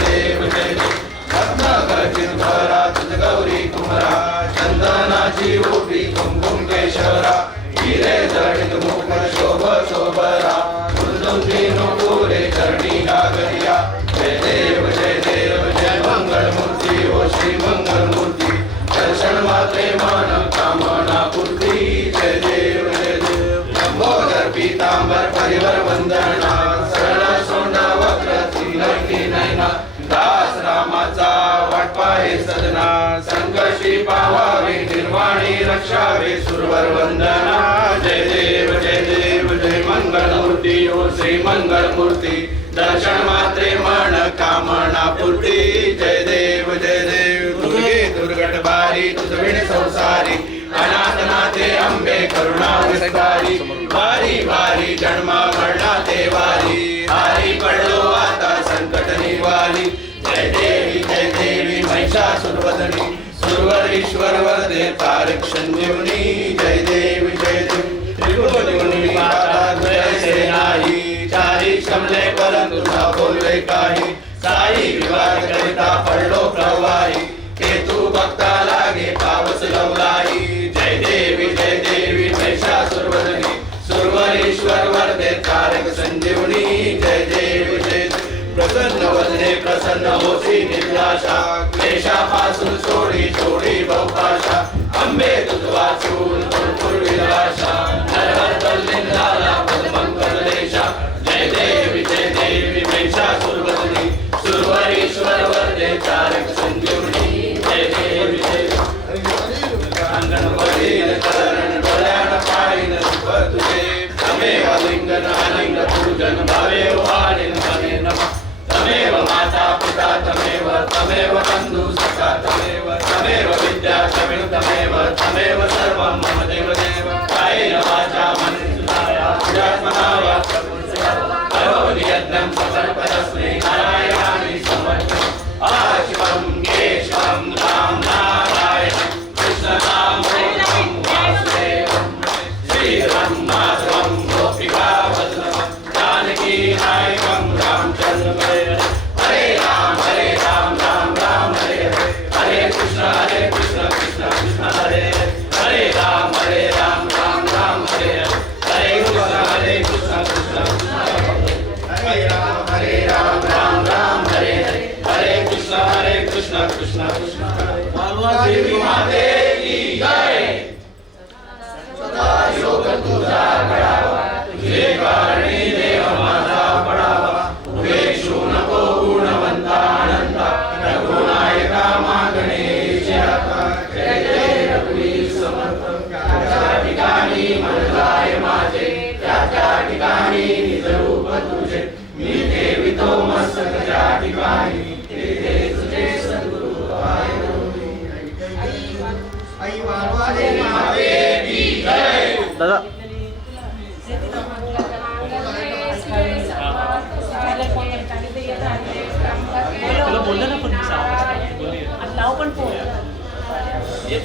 देव जय देव रत्नाकरचिंबरा तुझ गौरी कुमरा चंदनाची ओटी कुमकुम केशरा हिरे जडित मुखर शोभ शोभरा तुझी नोपुरे चरणी गागरिया जय देव जय मंगल मूर्ती ओ श्री मंगल मूर्ती दर्शन मात्रे मन कामना पूर्ती जय देव लंबोदर पीतांबर परिवर वंदना सरळ सोंड वक्र त्रिनयनी नयना दास रामाचा वाटपा हे सदना संकशी पावावे निर्वाणी रक्षावे सुरवर वंदना जय देव जय मंगल मूर्ती ओ श्री मंगल मूर्ती दर्शन मात्रे मन कामना पूर्ती जय देव दुर्गे दुर्गट बारी तुझ विण संसारी अनाथ नाथे अंबे करुणा विस्तारी वारी वारी जन्मा मरणा ते वारी हारी पडलो आता संकट निवारी जय देवी महिषासुरवदनी सुरवर ईश्वर वरदे तारक संजीवनी जय देव त्रिभुवनी माता जैसे नाही चारी शमले परंतु ना बोलले काही साई विवाद करिता पडलो प्रवाही केतू भक्ता लागे पावस लवलाई जय देवी महिषासुरवदनी सुरवरीश्वर वरदे तारक संजीवनी जय देवी प्रसन्न वदने प्रसन्न होसी निर्नाशा क्लेशापासून सोडी सोडी बहुपाशा अंबे तुझ वाचून भरपूर विलाशा हर हर तल्लीन पद्मंकलेशा जय देवी महिषासुरवदनी सुरवरीश्वर वरदे तारक संजीवनी जय देवी अंगण वरील चरण डोळ्यान पाहिन सुख तुझे तमेव लिंगन आलिंग पूजन भावे वाणीन मने नमः तमेव माता पिता तमेव बंधु सखा तमेव विद्या तमेव सर्वं मम देव कायेन वाचा मनसा पूजात्मना वा करोमि यज्ञं सकलपदस्मै नारायणानि समर्पयामि शिवं केशवं राम नारायणं कृष्णनामोऽहं वासुदेवं श्रीराम माधवं गोपिका वल्लभं जानकी नायकं रामचन्द्र हरे राम राम राम हरे हरे कृष्ण कृष्ण कृष्ण हरे हरे राम राम हरे हरे कृष्ण कृष्ण हरे राम राम हरे हरे कृष्ण कृष्ण देवी माते की जय सदा योग तुझा घडावा तुझे कारणी देव माझा पडावा उभेशू नको गुणवंता अनंता रघुनायका मागणे आता जय रघुवीर समर्थ त्या ठिकाणी मनलाय माझे त्या ठिकाणी निज रूप तुझे मी ठेवितो मस्तक त्या ठिकाणी ते तुझे सद्गुरु आई वारवादे माते की जय दादा बोललो ना पण लाव पण फोन ये